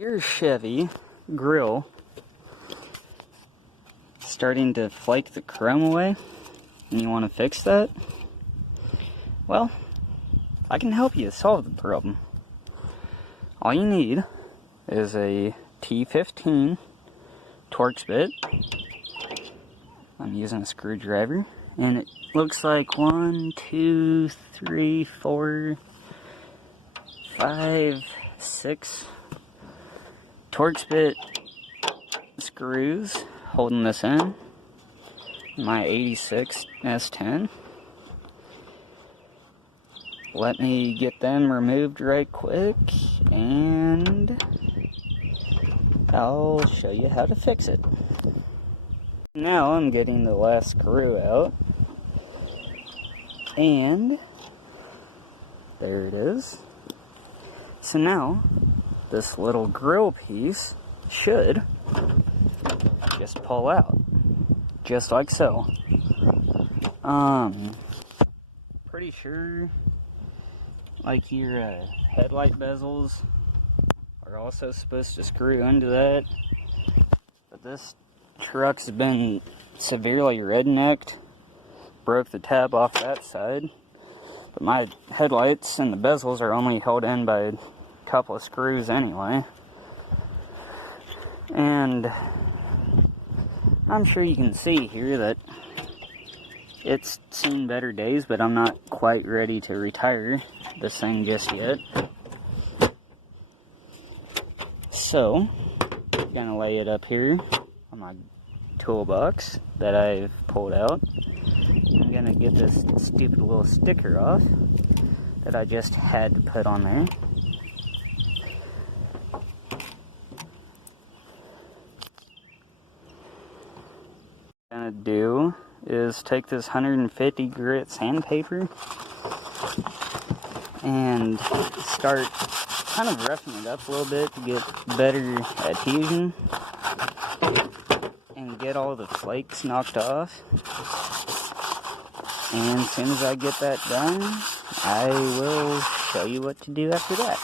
Your Chevy grill starting to flake the chrome away, and you want to fix that? Well, I can help you solve the problem. All you need is a T15 Torx bit. I'm using a screwdriver, and it looks like 1, 2, 3, 4, 5, 6 Torx bit screws holding this in. My 86 S10. Let me get them removed right quick, and I'll show you how to fix it. Now I'm getting the last screw out, and there it is. So now this little grill piece should just pull out, just like so. Pretty sure like your headlight bezels are also supposed to screw into that, but this truck's been severely rednecked, broke the tab off that side, but my headlights and the bezels are only held in by a couple of screws anyway. And I'm sure you can see here that it's seen better days, but I'm not quite ready to retire this thing just yet. So, I'm gonna lay it up here on my toolbox that I've pulled out. I'm gonna get this stupid little sticker off that I just had to put on there. What I'm gonna do is take this 150 grit sandpaper and start kind of roughing it up a little bit to get better adhesion and get all the flakes knocked off. And as soon as I get that done, I will show you what to do after that.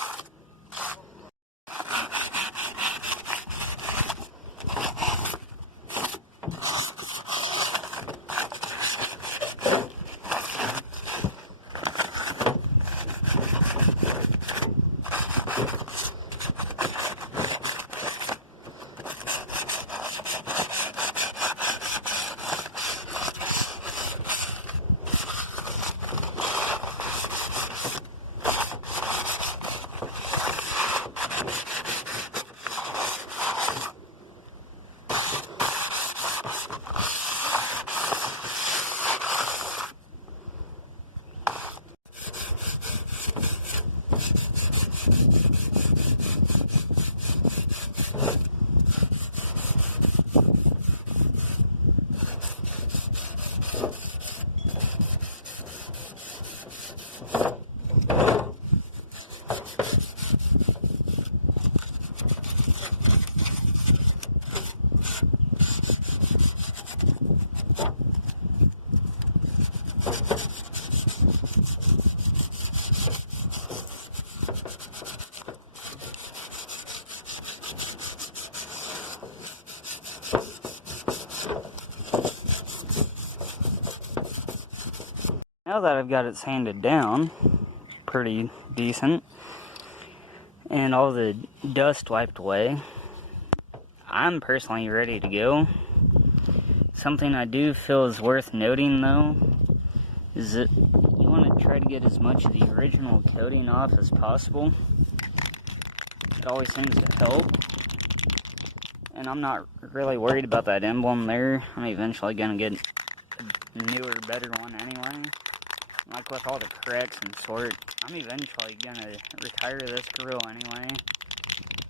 Now that I've got it sanded down pretty decent and all the dust wiped away, I'm personally ready to go. Something I do feel is worth noting though is that you want to try to get as much of the original coating off as possible. It always seems to help. And I'm not really worried about that emblem there. I'm eventually going to get a newer, better one anyway. Like with all the cracks and sort, I'm eventually going to retire this grill anyway.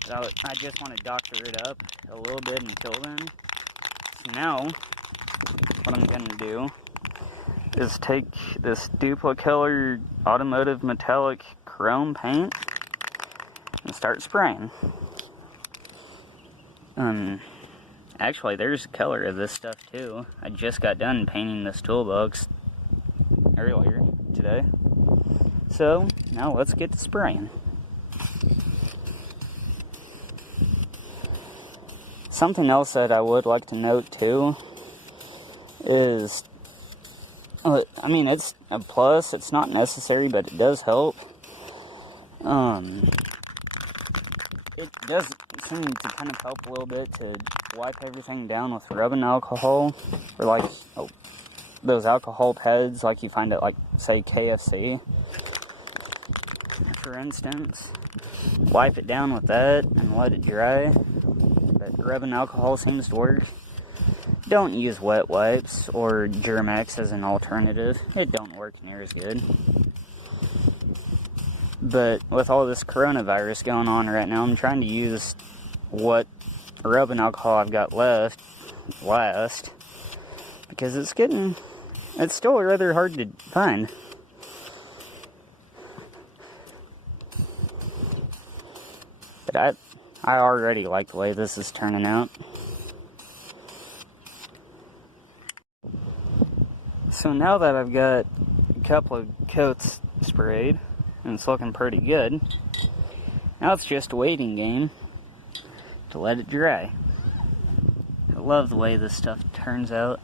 But I just want to doctor it up a little bit until then. So now, what I'm going to do is take this Duplicolor Automotive Metallic Chrome paint and start spraying. Actually, there's a color of this stuff too. I just got done painting this toolbox earlier today. So, now let's get to spraying. Something else that I would like to note too is, I mean, it's a plus. It's not necessary, but it does help. It does seem to kind of help a little bit to wipe everything down with rubbing alcohol, or like those alcohol pads like you find at, like, say, KFC, for instance. Wipe it down with that and let it dry. But rubbing alcohol seems to work. Don't use wet wipes or Germ-X as an alternative. It don't work near as good. But with all this coronavirus going on right now, I'm trying to use what rubbing alcohol I've got left last, because it's still rather hard to find. But I already like the way this is turning out. So now that I've got a couple of coats sprayed, and it's looking pretty good, now it's just a waiting game to let it dry. I love the way this stuff turns out.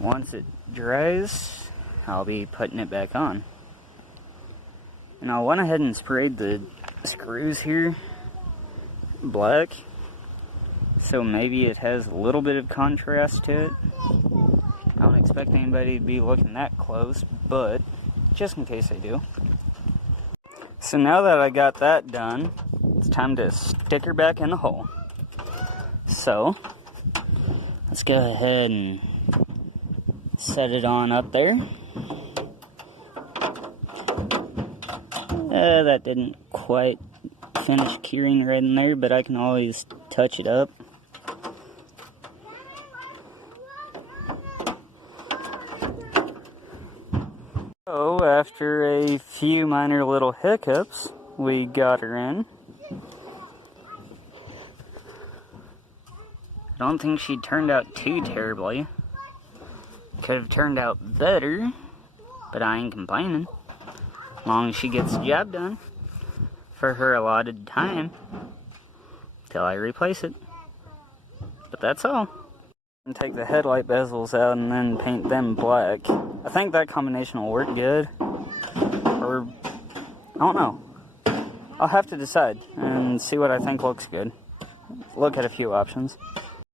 Once it dries, I'll be putting it back on. And I went ahead and sprayed the screws here black, so maybe it has a little bit of contrast to it. I don't expect anybody to be looking that close, but just in case they do. So now that I got that done, it's time to stick her back in the hole. So let's go ahead and set it on up there. That didn't quite finish curing right in there, but I can always touch it up. So after a few minor little hiccups, we got her in. I don't think she turned out too terribly. Could have turned out better, but I ain't complaining. As long as she gets the job done for her allotted time till I replace it. But that's all. And take the headlight bezels out and then paint them black. I think that combination will work good. Or, I don't know. I'll have to decide and see what I think looks good. Look at a few options.